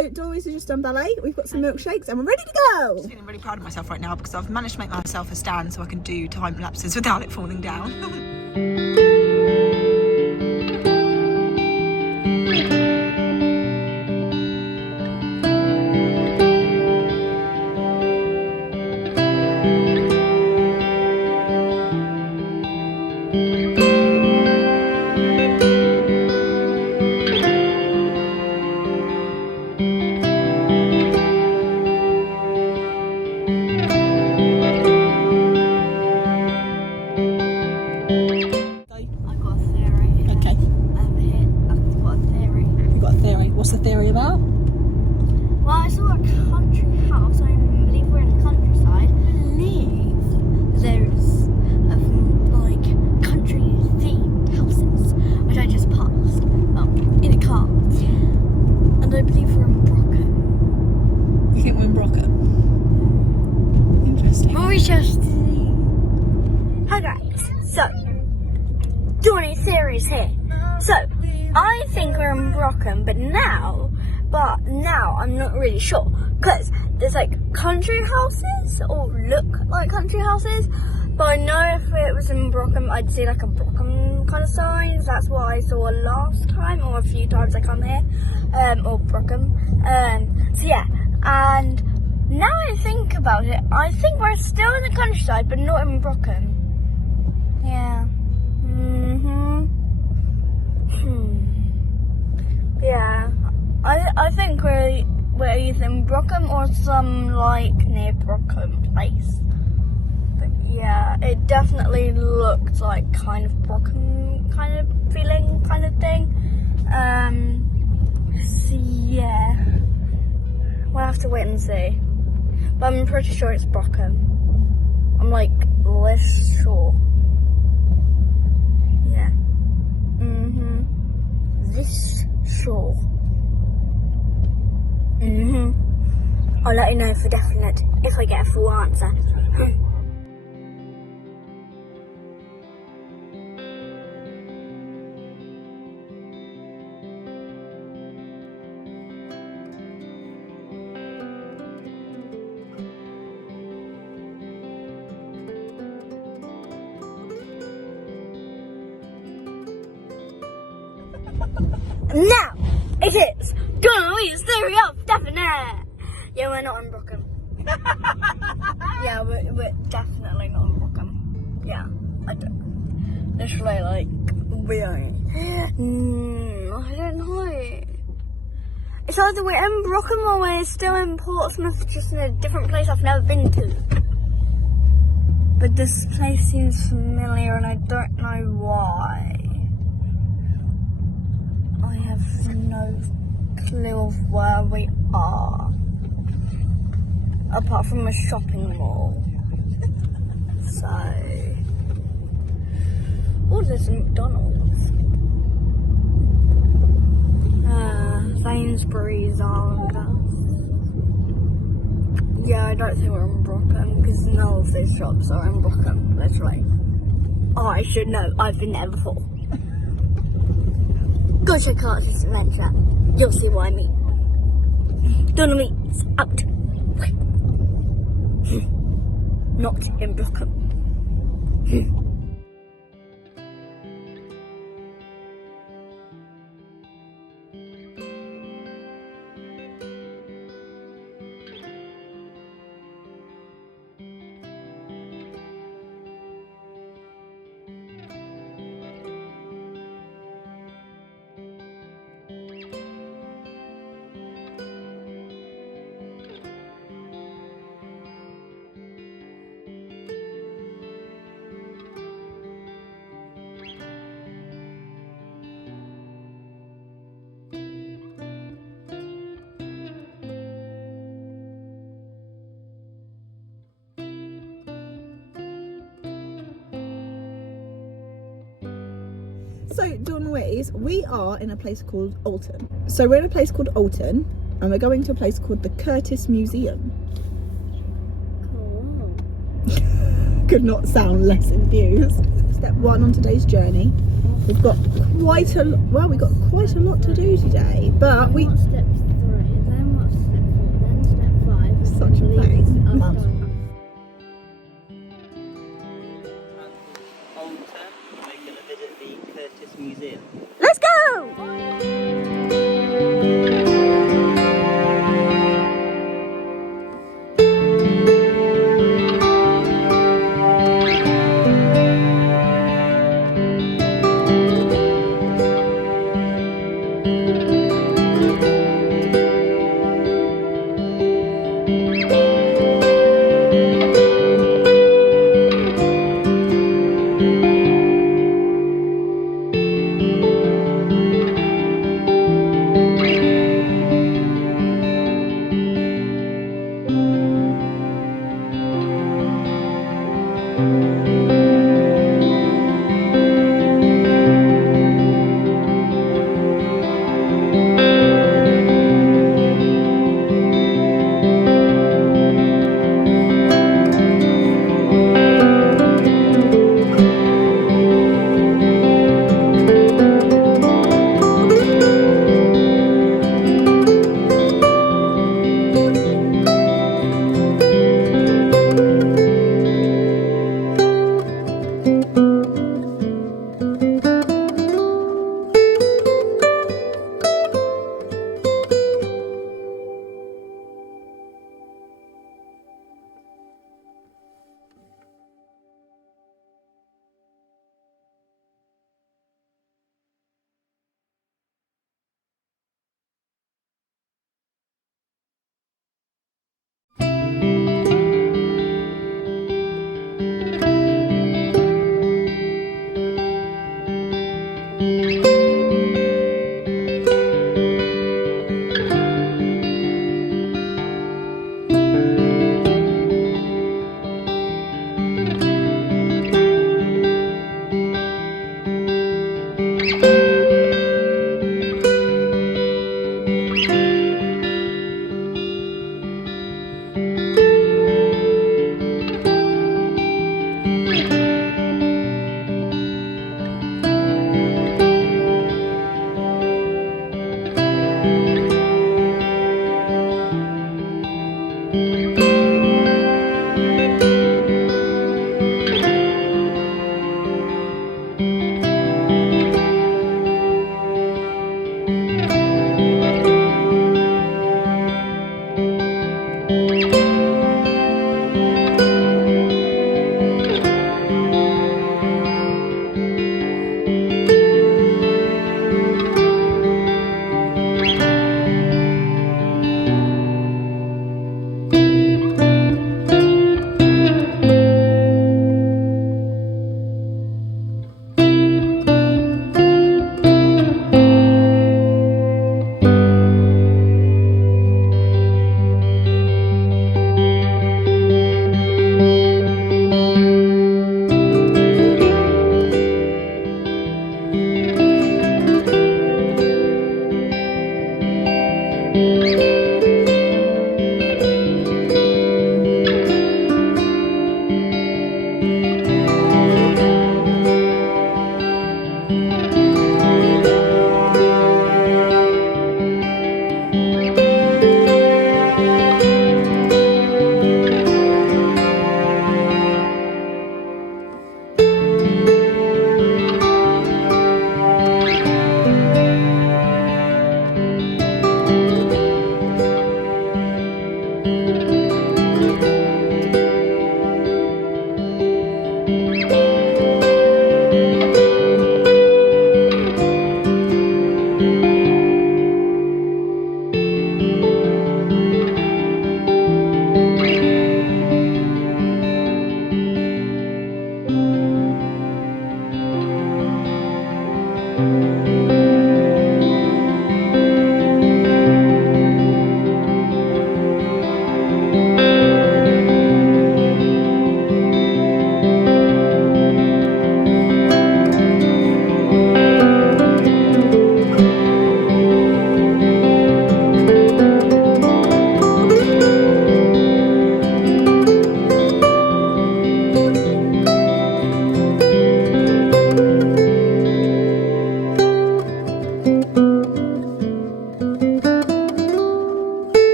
So Doris has just done ballet. We've got some milkshakes and we're ready to go. I'm feeling really proud of myself right now because I've managed to make myself a stand so I can do time lapses without it falling down. What's the theory about? Well, I saw a country house. I believe we're in the countryside. I believe there's like country themed houses, which I just passed in a car. And I believe we're in Brockham. You think we're in Brockham? Interesting. Well, we just hi guys. So, doing a series here. So, I think we're in Brockham, but now I'm not really sure because there's like country houses or look like country houses, but I know if it was in Brockham, I'd see like a Brockham kind of sign. That's what I saw last time or a few times I come here, or Brockham. So yeah, and now I think about it, I think we're still in the countryside, but not in Brockham. Yeah. Yeah, I think we're either in Brockham or some like near Brockham place. But yeah, it definitely looked like kind of Brockham kind of feeling kind of thing. So yeah, we'll have to wait and see. But I'm pretty sure it's Brockham. I'm like less sure. Yeah. This sure. I'll let you know for definite if I get a full answer. Now it is Louise theory of definite. Yeah, we're not in Brockham. Yeah, we're definitely not in Brockham. Yeah, I don't. Literally, like we ain't. I don't know. It's either we're in Brockham or we're still in Portsmouth, just in a different place I've never been to. But this place seems familiar, and I don't know why. I have no clue of where we are, apart from a shopping mall. So, oh, there's a McDonald's. Sainsbury's on us. Yeah, I don't think we're in Brockham because none of these shops are in Brockham. Literally. Oh, I should know. I've been there before. Go check out this adventure. You'll see what I mean. Dynamite's out. Not in Brockham. So, Dawn Louise, we are in a place called Alton. So we're in a place called Alton, and we're going to a place called the Curtis Museum. Cool. Could not sound less enthused. Step one on today's journey. We've got quite a lot to do today, but What steps 3? Then such a place. Alton, we're going to visit the Curtis Museum. Let's go!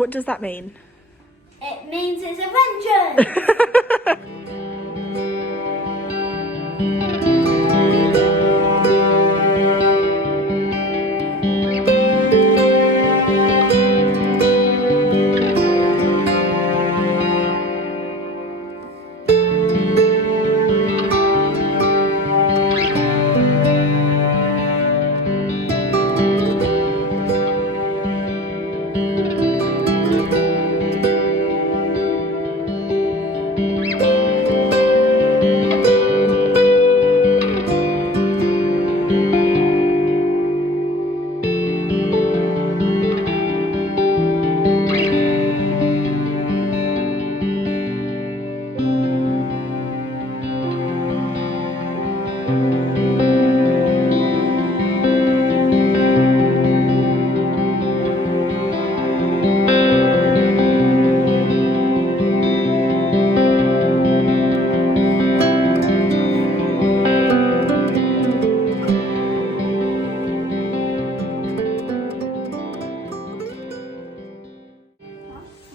What does that mean? It means it's adventure.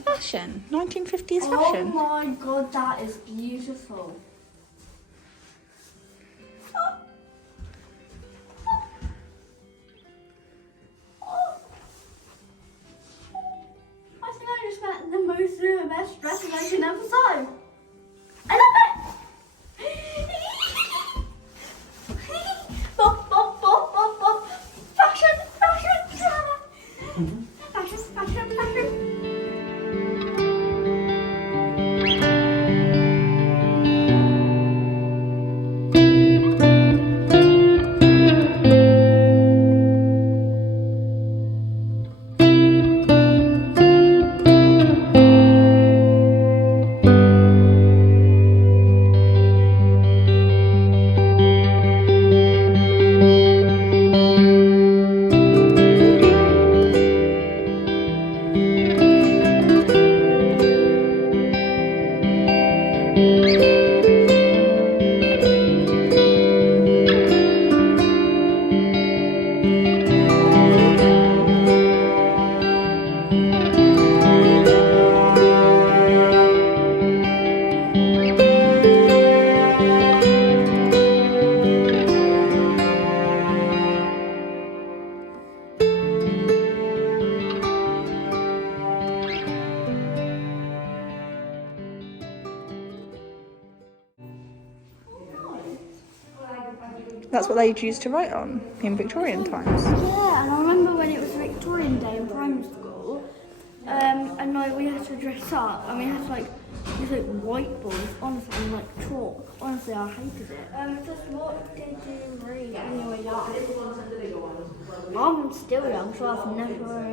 Fashion, 1950s fashion. Oh my god, that is beautiful. I think I just got the best dresses I can ever sew. I love it! Bop, bop, bop, bop, bop. Fashion, fashion, fashion, fashion, fashion. That's what they used to write on in Victorian times. Yeah, and I remember when it was Victorian Day in primary school, and like we had to dress up, and we had to like use like whiteboards, honestly, and like chalk. Honestly, I hated it. Just what did you read when you were young? I'm still young, so I've never.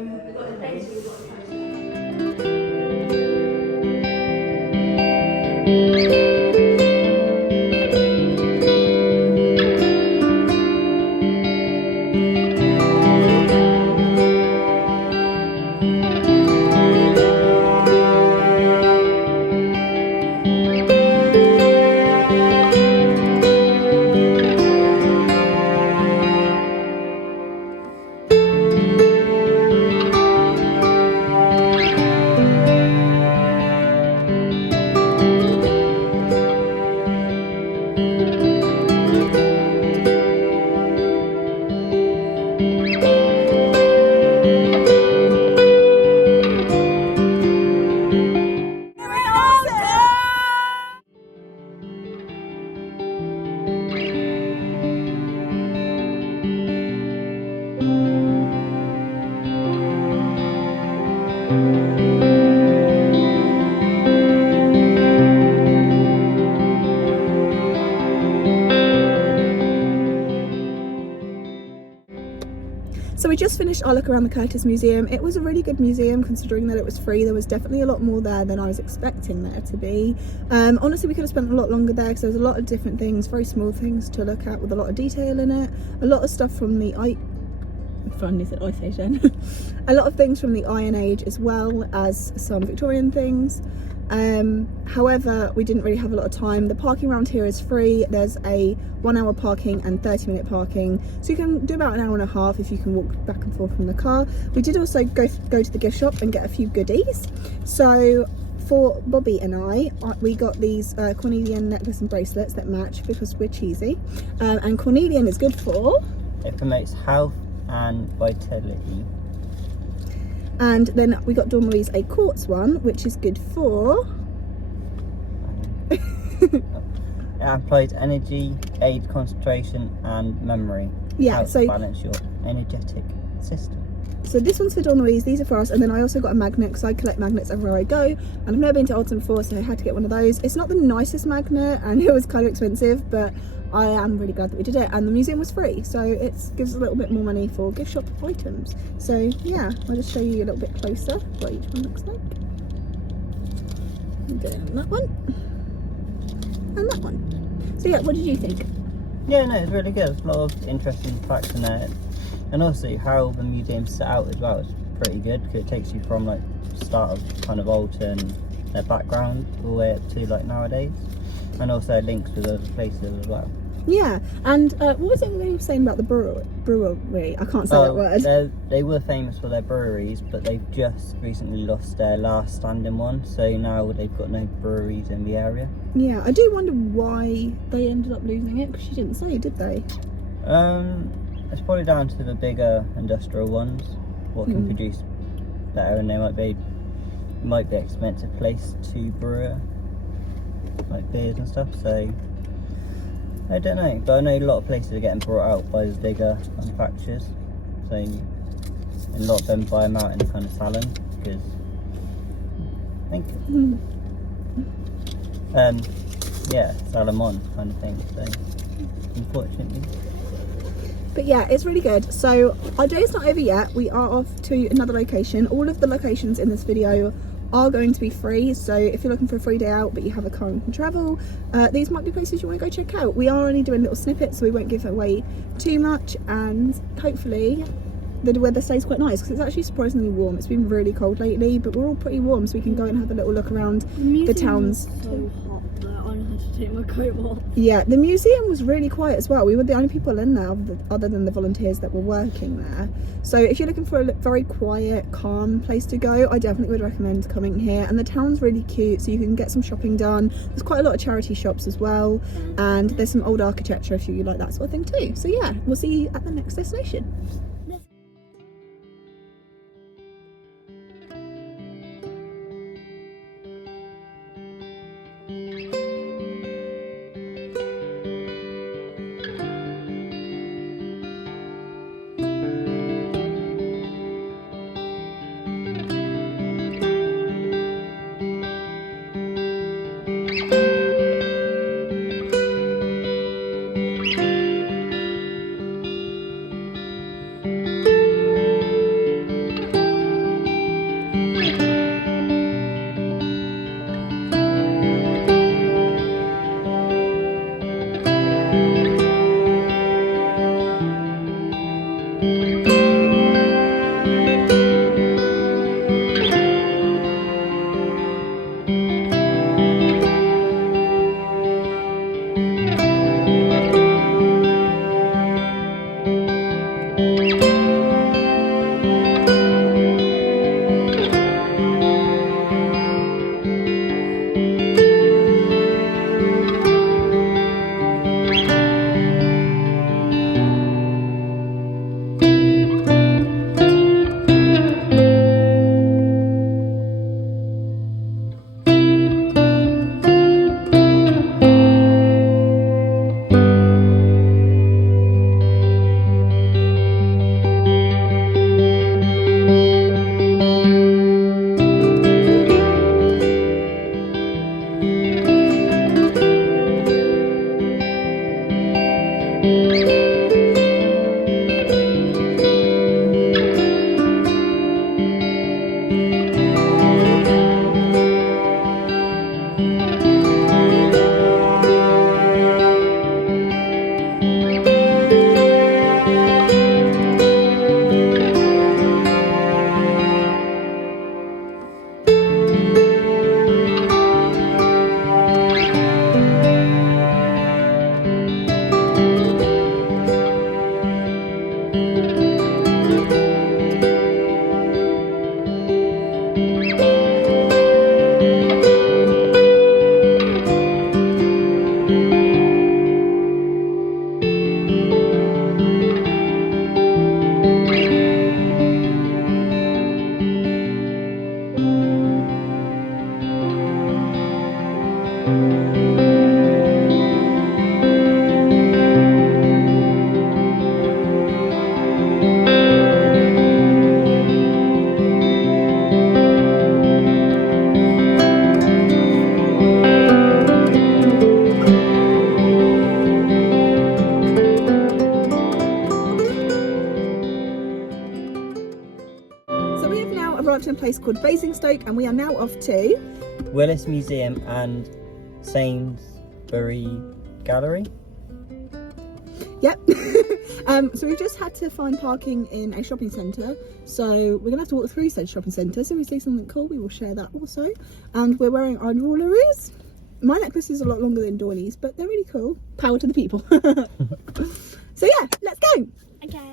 So we just finished our look around the Curtis Museum. It was a really good museum considering that it was free. There was definitely a lot more there than I was expecting there to be. Honestly, we could have spent a lot longer there because there's a lot of different things, very small things to look at with a lot of detail in it. A lot of stuff from the Ice Age then. A lot of things from the Iron Age as well as some Victorian things. However, we didn't really have a lot of time. The parking around here is free. There's a 1 hour parking and 30-minute parking, so you can do about an hour and a half if you can walk back and forth from the car. We did also go to the gift shop and get a few goodies. So for Bobby and I, we got these cornelian necklace and bracelets that match because we're cheesy, and cornelian is good for... It promotes health and vitality. And then we got Dawn Marie's a quartz one, which is good for... It amplifies energy, aid concentration and memory. Yeah, Helps so balance your energetic system. So this one's for Dawn Marie's, these are for us, and then I also got a magnet because I collect magnets everywhere I go, and I've never been to Alton before, so I had to get one of those. It's not the nicest magnet and it was kind of expensive, but I am really glad that we did it, and the museum was free, so it gives us a little bit more money for gift shop items. So yeah, I'll just show you a little bit closer what each one looks like. And then that one and that one. So yeah, what did you think? Yeah, no, it's really good. There's a lot of interesting facts in there. And also how the museum's set out as well is pretty good, because it takes you from like start of kind of Alton, their background, all the way up to like nowadays, and also links with other places as well. Yeah, and what was it they were saying about the brewery? I can't say that word. They were famous for their breweries, but they've just recently lost their last standing one, so now they've got no breweries in the area. Yeah, I do wonder why they ended up losing it, because she didn't say, did they? It's probably down to the bigger industrial ones, what can produce better, and they might be expensive place to brew like beers and stuff, so I don't know, but I know a lot of places are getting brought out by the bigger manufacturers, so a lot of them buy them out in kind of salon, because thank you. Yeah, salmon kind of thing, so unfortunately. But yeah, it's really good. So our day's not over yet. We are off to another location. All of the locations in this video are going to be free, so if you're looking for a free day out but you have a car and can travel, these might be places you want to go check out. We are only doing little snippets, so we won't give away too much, and hopefully the weather stays quite nice, because it's actually surprisingly warm. It's been really cold lately, but we're all pretty warm, so we can go and have a little look around the towns. So hot that I had to take my coat off. Yeah, the museum was really quiet as well. We were the only people in there other than the volunteers that were working there. So if you're looking for a very quiet, calm place to go, I definitely would recommend coming here. And the town's really cute, so you can get some shopping done. There's quite a lot of charity shops as well, and there's some old architecture if you like that sort of thing too. So yeah, we'll see you at the next destination. I've arrived in a place called Basingstoke, and we are now off to Willis Museum and Sainsbury Gallery. Yep. So we've just had to find parking in a shopping centre, so we're gonna have to walk through said shopping centre. So we see something cool, we will share that also. And we're wearing our jewelleries. My necklace is a lot longer than Dawley's, but they're really cool. Power to the people. So yeah, let's go. Okay.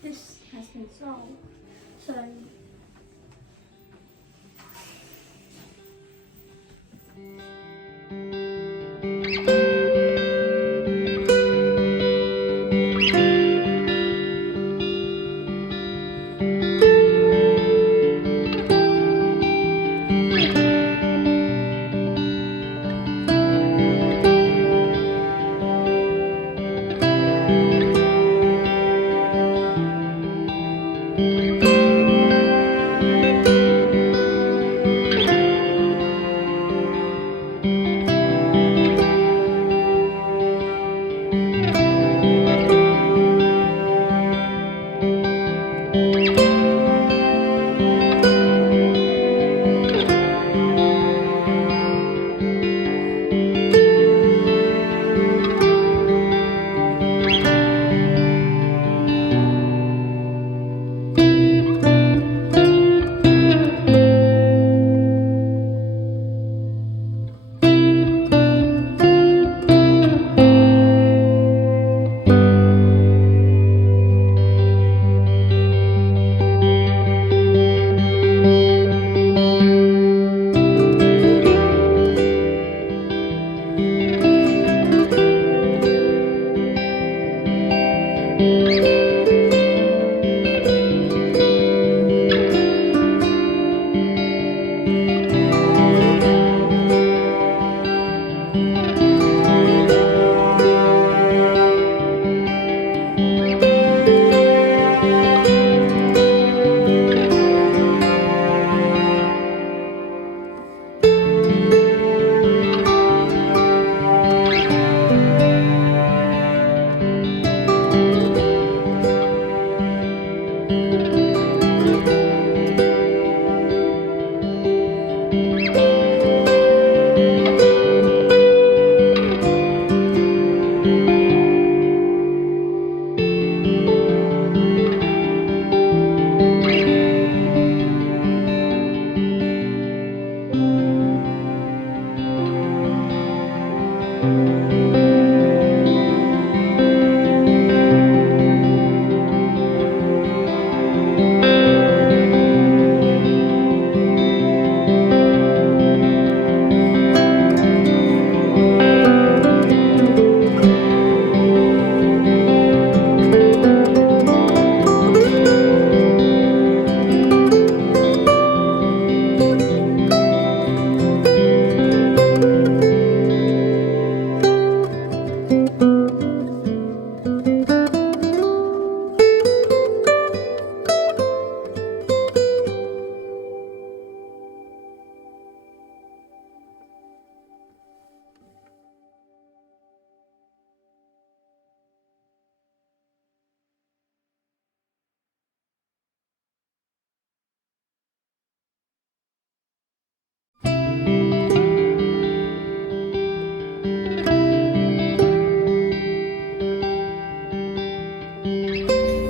This has been solved. So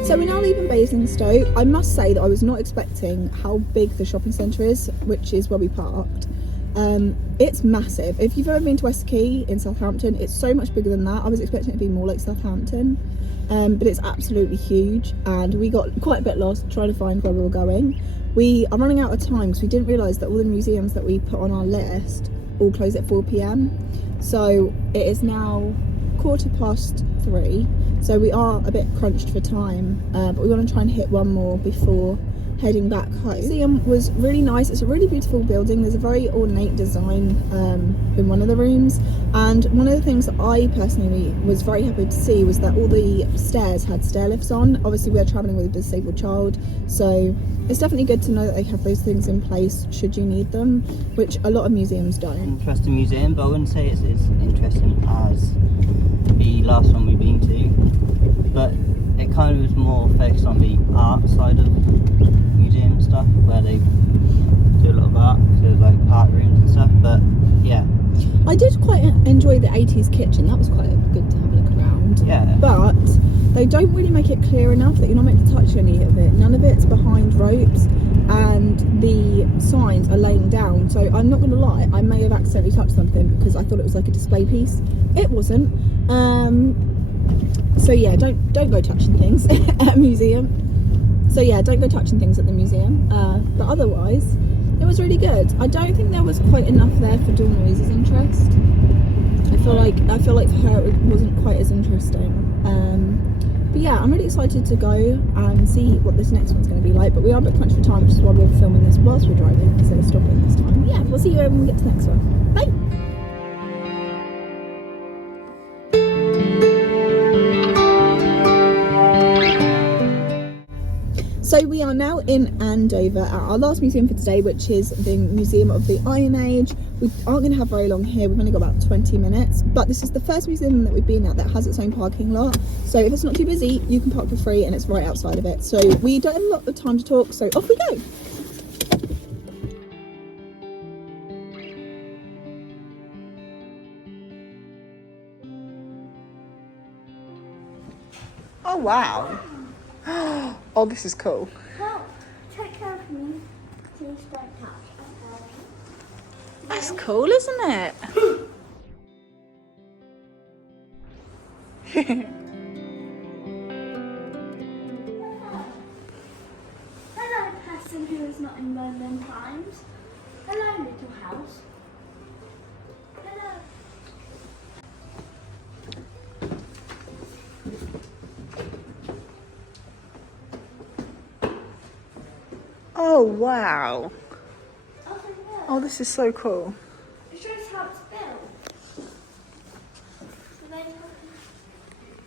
So we're now leaving Basingstoke. I must say that I was not expecting how big the shopping centre is, which is where we parked. It's massive. If you've ever been to West Quay in Southampton, it's so much bigger than that. I was expecting it to be more like Southampton, but it's absolutely huge, and we got quite a bit lost trying to find where we were going. We are running out of time because we didn't realise that all the museums that we put on our list all close at 4 p.m. So it is now 3:15, so we are a bit crunched for time, but we want to try and hit one more before heading back home. The museum was really nice. It's a really beautiful building. There's a very ornate design in one of the rooms, and one of the things that I personally was very happy to see was that all the stairs had stair lifts on. Obviously we're travelling with a disabled child, so it's definitely good to know that they have those things in place should you need them, which a lot of museums don't. Interesting museum, but I wouldn't say it's as interesting as the last one we've been to, but it kind of was more focused on the art side of museum stuff, where they do a lot of art, so like art rooms and stuff. But yeah, I did quite enjoy the 80s kitchen. That was quite good to have a look around. Yeah. But they don't really make it clear enough that you're not meant to touch any of it. None of it's behind ropes, and the signs are laying down. So I'm not going to lie, I may have accidentally touched something because I thought it was like a display piece. It wasn't. So yeah, don't go touching things at a museum. So yeah, don't go touching things at the museum. But otherwise, it was really good. I don't think there was quite enough there for Dawn Louise's interest. I feel like for her it wasn't quite as interesting. But yeah, I'm really excited to go and see what this next one's going to be like. But we are a bit crunched for time, which is why we're filming this whilst we're driving instead of stopping this time. Yeah, we'll see you when we get to the next one. Bye. So we are now in Andover at our last museum for today, which is the Museum of the Iron Age. We aren't going to have very long here. We've only got about 20 minutes, but this is the first museum that we've been at that has its own parking lot. So if it's not too busy, you can park for free, and it's right outside of it. So we don't have a lot of time to talk, so off we go. Oh wow. Oh, this is cool. Help! Take care of me. Please don't touch. That's cool, isn't it? Hello, person who is not in Roman times. Hello, little house. Hello. Oh wow. Oh, Oh, this is so cool. it shows how it's built. So then,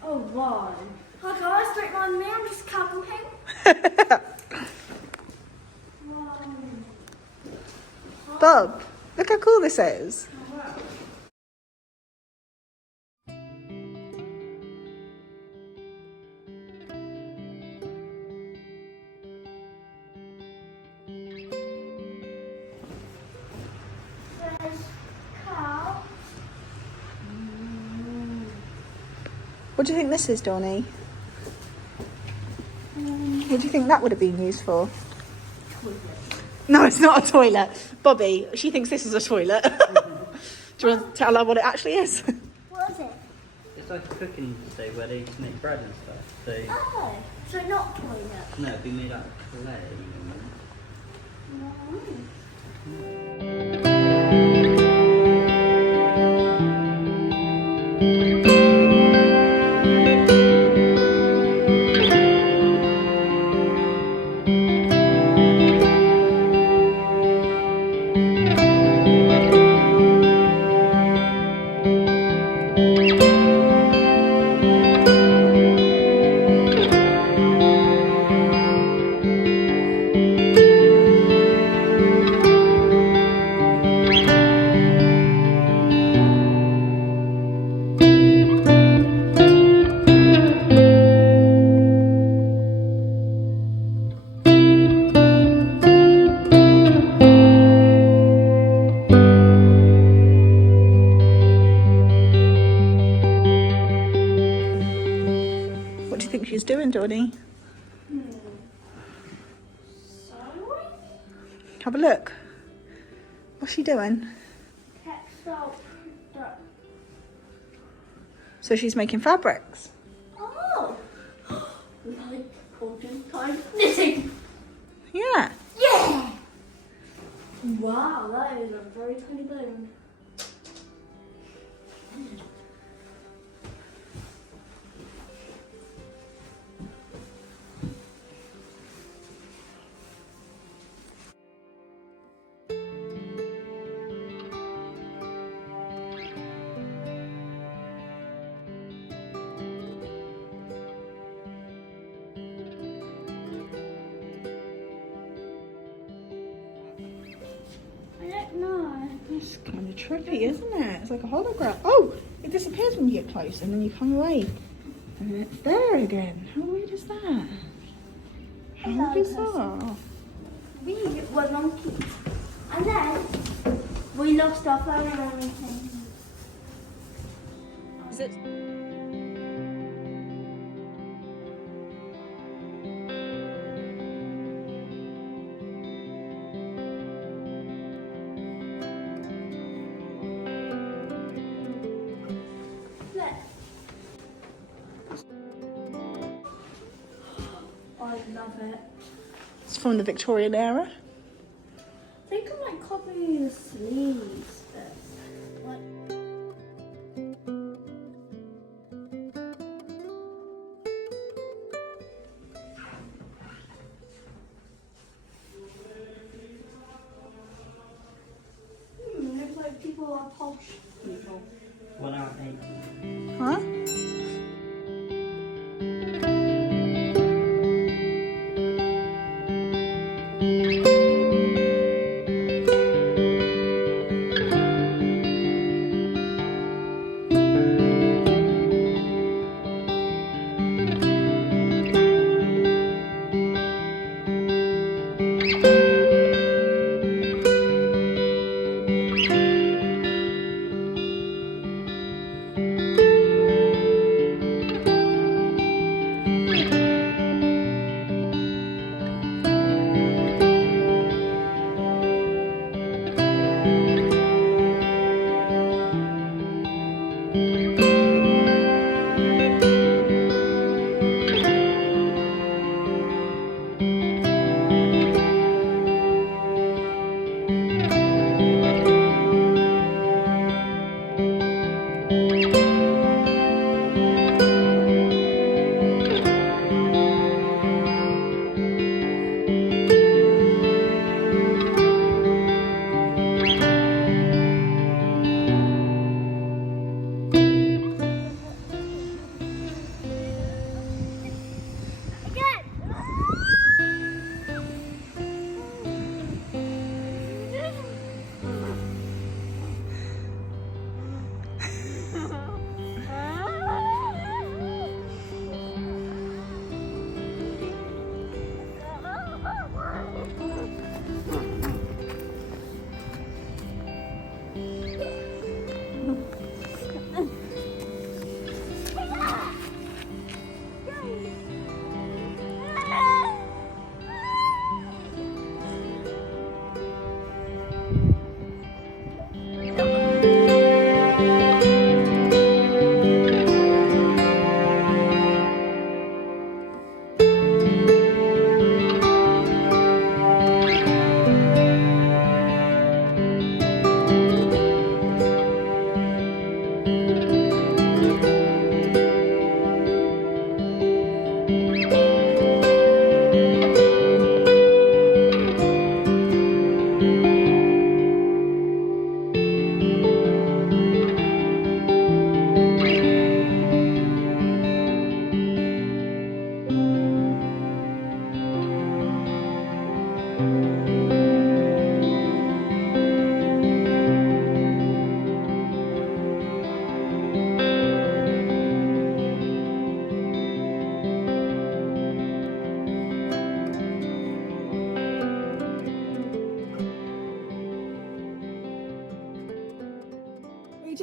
oh, wow. Hi guys, don't mind me, I'm just camping. Wow. Bob, look how cool this is. There's cow. What do you think this is, Donnie? What do you think that would have been used for? No, it's not a toilet. Bobby, she thinks this is a toilet. Do you want to tell her what it actually is? What is it? it's like a cooking stove where they used to make bread and stuff. So Oh, so not toilet. no, it'd be made out of clay. What do you think she's doing, Donnie? Have a look. What's she doing? Textile product. So she's making fabrics. Oh! Like golden time knitting. Yeah. Yeah! Wow, that is a very tiny balloon. I don't know. It's kind of trippy, isn't it? It's like a hologram. Oh, it disappears when you get close and then you come away. And then it's there again. How weird is that? How bizarre. We were monkeys. And then we lost our phone and everything. Is it? I love it. It's from the Victorian era. I think I might copy the sleeves. But like, looks like people are posh people. 1 hour 8. Huh?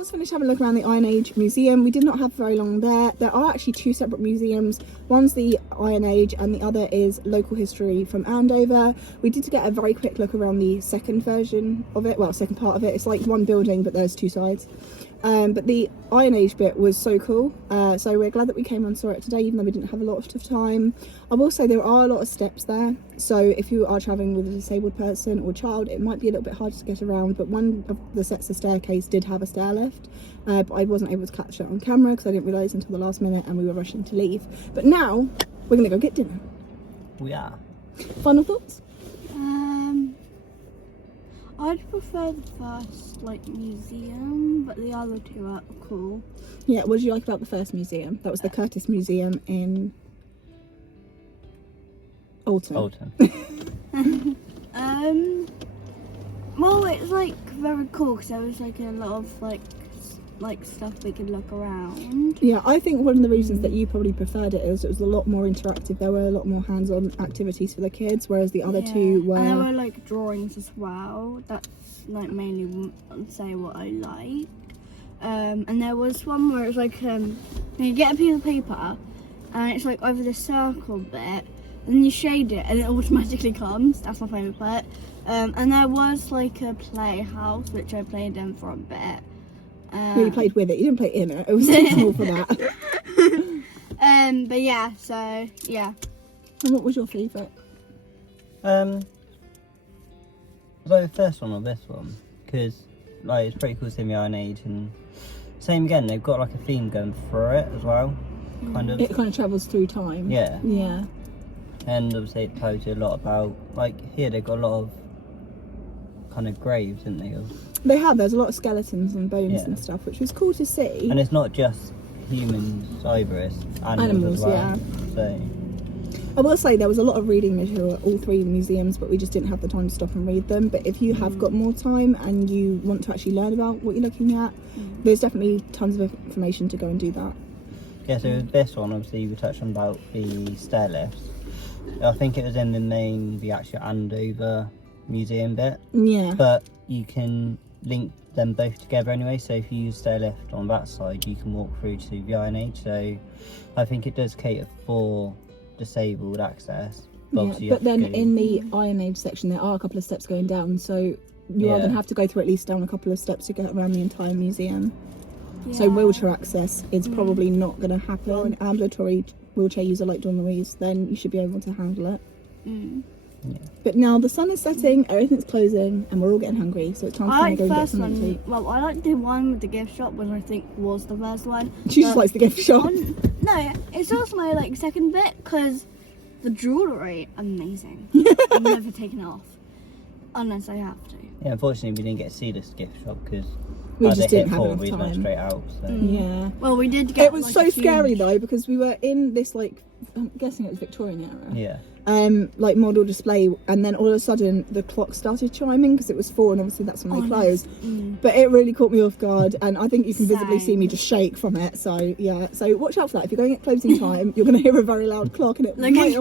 just finished having a look around the Iron Age Museum. We did not have very long there. There are actually two separate museums. One's the Iron Age and the other is local history from Andover. We did get a very quick look around the second version of it, well, second part of it. It's like one building, but there's two sides. But the Iron Age bit was so cool, so we're glad that we came and saw it today, even though we didn't have a lot of time. I will say there are a lot of steps there, so if you are travelling with a disabled person or child, it might be a little bit hard to get around, but one of the sets of staircase did have a stair lift, but I wasn't able to catch it on camera because I didn't realise until the last minute and we were rushing to leave. But now we're going to go get dinner. We are. Final thoughts? I'd prefer the first museum, but the other two are cool. Yeah, what did you like about the first museum? That was the Curtis Museum in Alton. Well, it's very cool because there was a lot of stuff we could look around. Yeah, I think one of the reasons that you probably preferred it is it was a lot more interactive. There were a lot more hands-on activities for the kids, whereas the other two were... And there were drawings as well. That's mainly say what I liked. And there was one where it was you get a piece of paper and it's over the circle bit, and then you shade it and it automatically comes. That's my favourite part. And there was a playhouse which I played in for a bit. You played with it, you didn't play in it. It was too small for that. But yeah, so yeah. And what was your favourite? Was I the first one or this one? Because it's pretty cool seeing the Iron Age, and same again, they've got a theme going through it as well, kind of. It kind of travels through time. Yeah. Yeah. And obviously it tells you a lot about, here they've got a lot of kind of graves, didn't they? They have, there's a lot of skeletons and bones and stuff, which was cool to see. And it's not just humans either, it's animals as well. Yeah. So I will say there was a lot of reading material at all three museums, but we just didn't have the time to stop and read them. But if you have got more time and you want to actually learn about what you're looking at, there's definitely tons of information to go and do that. Yeah, so this one, obviously we touched on about the stair lifts. I think it was in the actual Andover Museum bit. Yeah. But you can link them both together anyway, so if you use stair lift on that side, you can walk through to the Iron Age. So I think it does cater for disabled access. But then in the Iron Age section, there are a couple of steps going down, so you are going to have to go through at least down a couple of steps to get around the entire museum. Yeah. So wheelchair access is probably not going to happen. An ambulatory wheelchair user like Dawn Louise, then you should be able to handle it. Yeah. But now the sun is setting, everything's closing, and we're all getting hungry, so it's time to go and get something to eat. Well, I like the one with the gift shop, which I think was the first one. She just likes the gift shop. No, it's also my second bit, because the jewellery, amazing. I've never taken it off, unless I have to. Yeah, unfortunately we didn't get to see this gift shop because we just didn't have enough we went time. straight out. So. Yeah. Well, we did get. It was so scary though, because we were in this I'm guessing it was Victorian era. Yeah. Model display, and then all of a sudden the clock started chiming because it was 4, and obviously that's when they closed. But it really caught me off guard, and I think you can visibly see me just shake from it. So yeah, so watch out for that. If you're going at closing time, you're going to hear a very loud clock, and it might.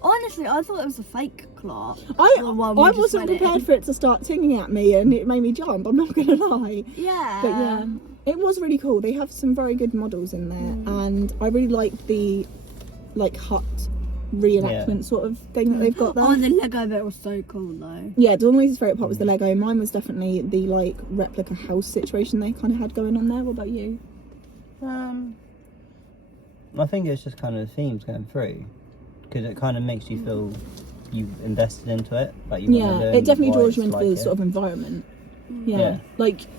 Honestly, I thought it was a fake clock. I wasn't prepared for it to start tinging at me, and it made me jump. I'm not going to lie. Yeah. But yeah, it was really cool. They have some very good models in there, and I really like the hut reenactment sort of thing that they've got there. Oh, the Lego bit was so cool though. Yeah, Dawn Louise's favourite part was the Lego. Mine was definitely the replica house situation they kind of had going on there. What about you? I think it's just kind of the themes going through, because it kind of makes you feel you've invested into it. It definitely draws you into the sort of environment. Yeah.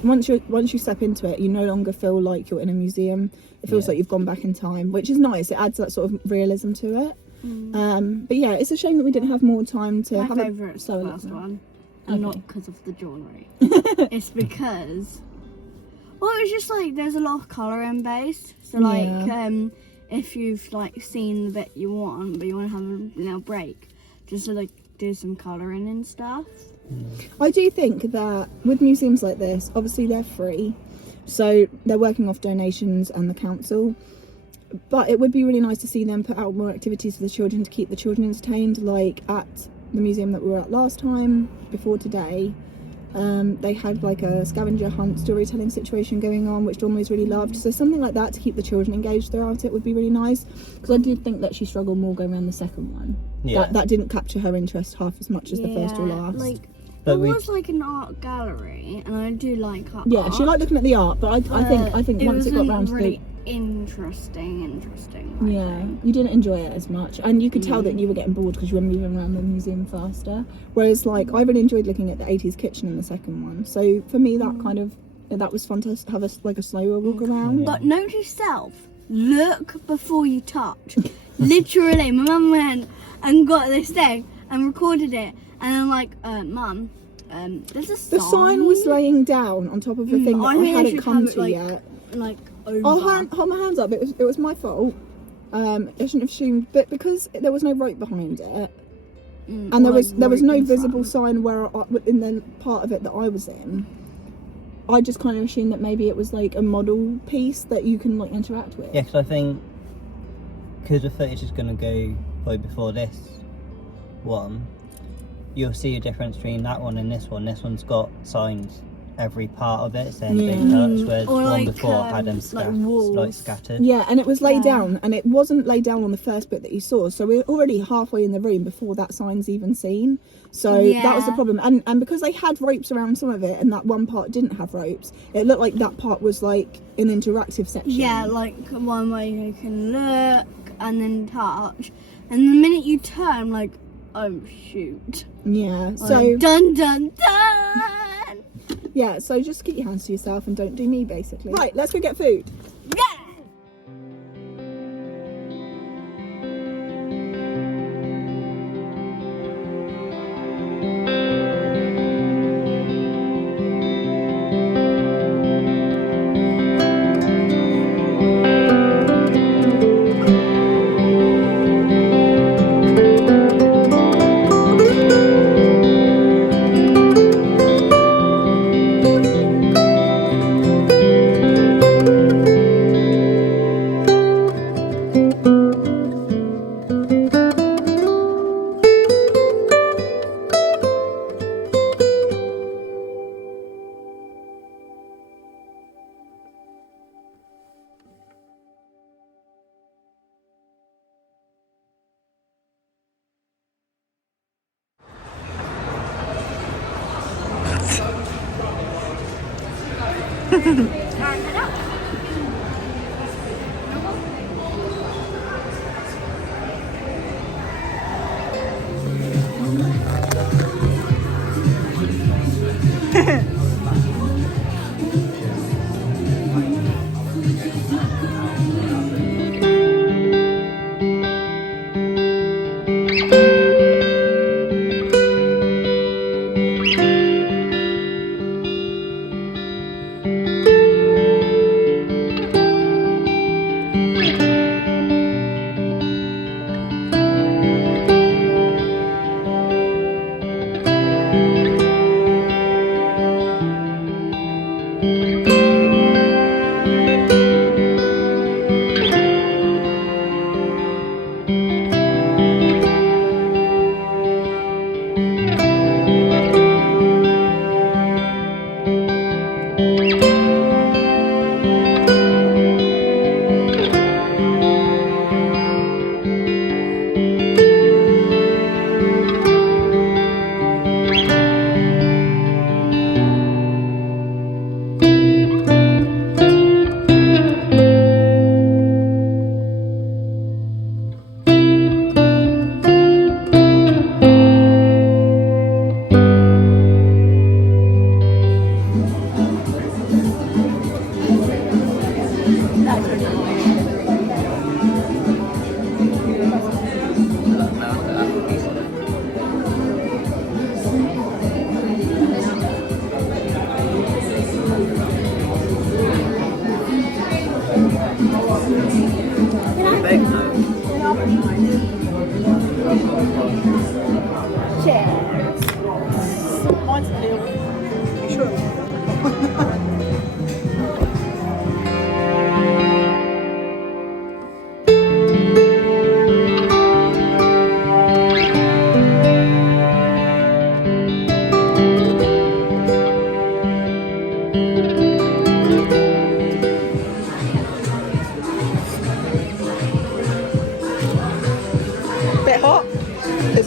Once you step into it, you no longer feel like you're in a museum. It feels like you've gone back in time, which is nice. It adds that sort of realism to it. But yeah, it's a shame that we didn't have more time to have favourite's the first one, and not because of the jewellery. It's because, well, it's just there's a lot of colouring based. So if you've seen the bit you want, but you want to have a little break, just to do some colouring and stuff. I do think that with museums like this, obviously they're free, so they're working off donations and the council, but it would be really nice to see them put out more activities for the children to keep the children entertained, like at the museum that we were at last time, before today. They had like a scavenger hunt storytelling situation going on, which Dawn always really loved. So something like that to keep the children engaged throughout it would be really nice, because I did think that she struggled more going around the second one. Yeah. That didn't capture her interest half as much as the first or last. Like, But there we- was like an art gallery, and I do like art. Yeah, she liked looking at the art, but I think once it got wasn't round to really the interesting. yeah, you didn't enjoy it as much, and you could tell that you were getting bored because you were moving around the museum faster. Whereas, like, I really enjoyed looking at the 80s kitchen in the second one. So for me, that was fun to have a slower walk around. But note yourself, look before you touch. Literally, my mum went and got this thing and recorded it, and I'm like, Mum, there's a sign. The sign was laying down on top of the thing that I think hadn't should come have it, to like, yet. Like over. I'll hold my hands up. It was my fault. I shouldn't have assumed, but because there was no rope behind it, and there was no visible sign in the part of it that I was in, I just kind of assumed that maybe it was like a model piece that you can like interact with. Yeah, because I think because the footage is going to go probably before this one, you'll see a difference between that one and this one. This one's got signs every part of it saying big touch, whereas the one before had them scattered. Yeah, and it was laid down, and it wasn't laid down on the first bit that you saw, so we're already halfway in the room before that sign's even seen. So that was the problem, and because they had ropes around some of it and that one part didn't have ropes, it looked like that part was like an interactive section. Yeah, like one where you can look and then touch, and the minute you turn, like, oh shoot. Yeah, Like, so dun dun dun. yeah, so just keep your hands to yourself and don't do me, basically. Right, let's go get food. Yeah.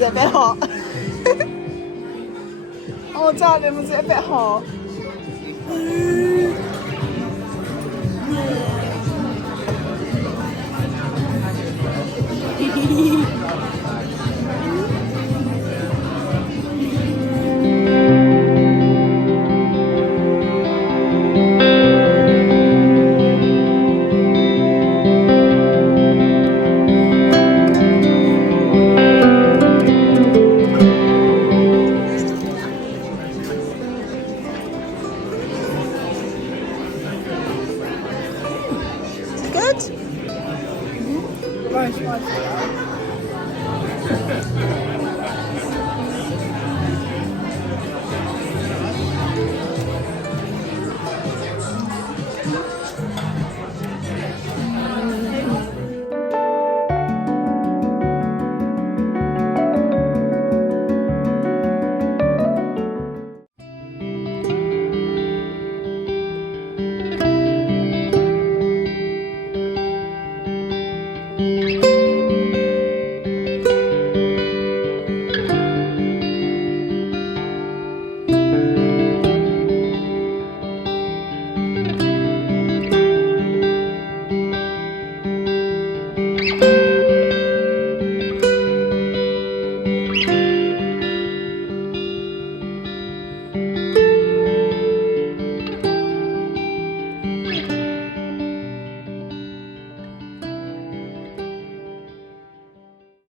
it a bit hot? Oh, darling, was it a bit hot? Good? Very spicy.